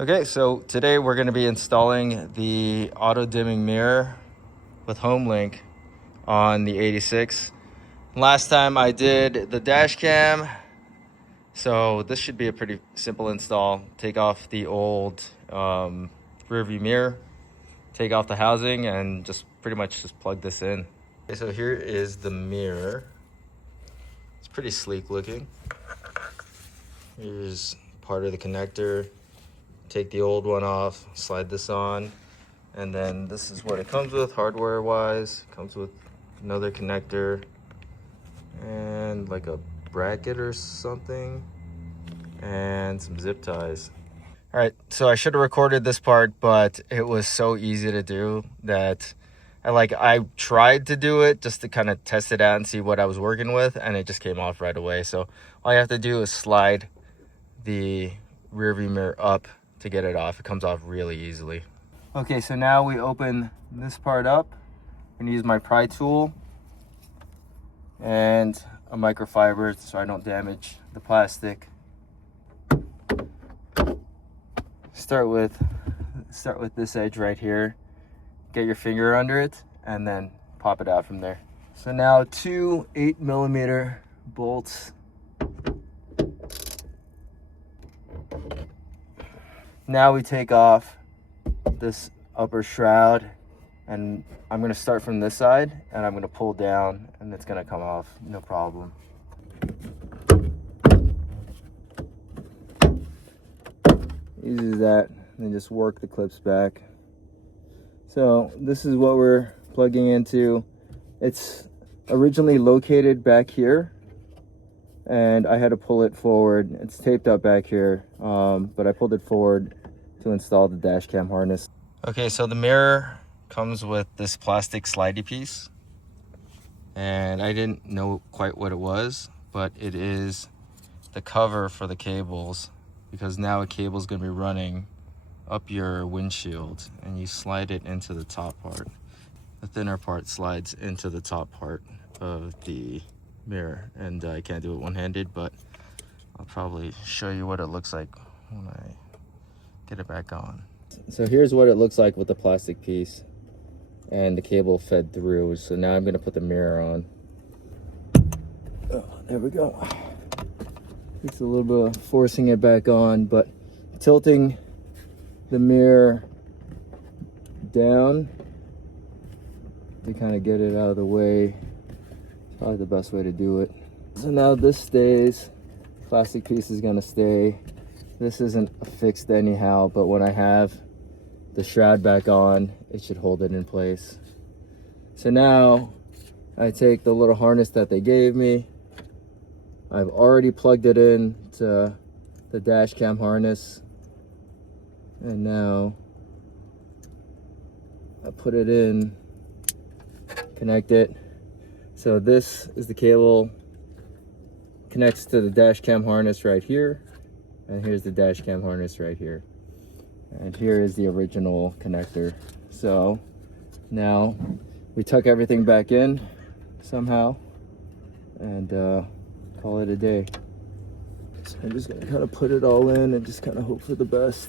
Okay, so today we're going to be installing the auto dimming mirror with Homelink on the 86. Last time I did the dash cam, so this should be a pretty simple install. Take off the old rear view mirror, take off the housing, and just pretty much just plug this in. Okay, so here is the mirror. It's pretty sleek looking. Here's part of the connector. Take the old one off, slide this on, and then this is what it comes with hardware wise. Comes with another connector and like a bracket or something and some zip ties. All right, so I should have recorded this part, but it was so easy to do that I tried to do it just to kind of test it out and see what I was working with, and it just came off right away. So all you have to do is slide the rear view mirror up to get it off. It comes off really easily. Okay, so now we open this part up. I'm gonna use my pry tool and a microfiber so I don't damage the plastic. Start with this edge right here. Get your finger under it and then pop it out from there. So now 2 8mm bolts. Now we take off this upper shroud, and I'm going to start from this side and I'm going to pull down and it's going to come off no problem. Easy as that, and then just work the clips back. So this is what we're plugging into. It's originally located back here and I had to pull it forward. It's taped up back here, but I pulled it forward to install the dash cam harness. Okay, so the mirror comes with this plastic slidey piece, and I didn't know quite what it was, but it is the cover for the cables, because now a cable is going to be running up your windshield, and you slide it into the top part. The thinner part slides into the top part of the mirror, and I can't do it one-handed, but I'll probably show you what it looks like when I get it back on. So here's what it looks like with the plastic piece and the cable fed through. So now I'm going to put the mirror on. Oh, there we go. It's a little bit of forcing it back on, but tilting the mirror down to kind of get it out of the way. Probably the best way to do it. So now this stays. Plastic piece is going to stay. This isn't fixed anyhow, but when I have the shroud back on, it should hold it in place. So now I take the little harness that they gave me. I've already plugged it in to the dash cam harness, and now I put it in, connect it. So this is the cable, connects to the dash cam harness right here, and here's the dash cam harness right here, and here is the original connector. So now we tuck everything back in somehow and call it a day. So I'm just gonna kind of put it all in and just kind of hope for the best.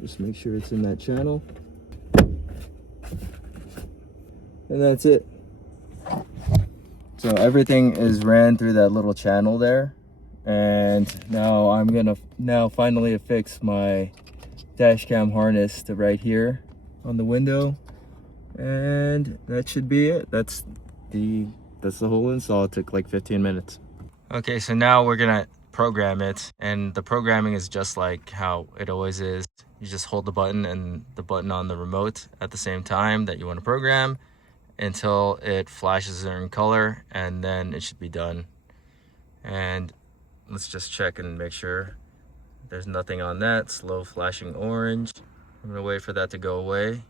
Just make sure it's in that channel. And that's it. So everything is ran through that little channel there. And now I'm gonna finally affix my dash cam harness to right here on the window. And that should be it. That's the whole install. It took like 15 minutes. Okay, so now we're gonna program it, and the programming is just like how it always is. You just hold the button and the button on the remote at the same time that you want to program until it flashes a certain color, and then it should be done. And let's just check and make sure there's nothing on that. Slow flashing orange. I'm gonna wait for that to go away,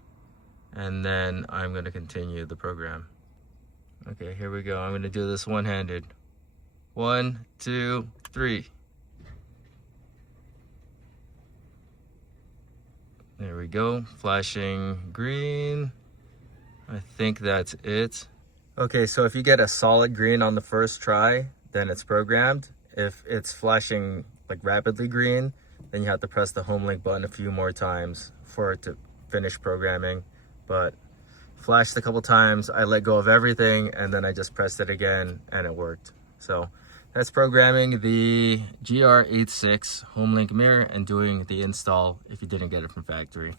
and then I'm gonna continue the program. Okay, here we go. I'm gonna do this one-handed. 1, 2, 3. There we go, flashing green. I think that's it. Okay, so if you get a solid green on the first try, then it's programmed. If it's flashing like rapidly green, then you have to press the Homelink button a few more times for it to finish programming. But flashed a couple times, I let go of everything, and then I just pressed it again and it worked. So that's programming the GR86 Homelink mirror and doing the install if you didn't get it from factory.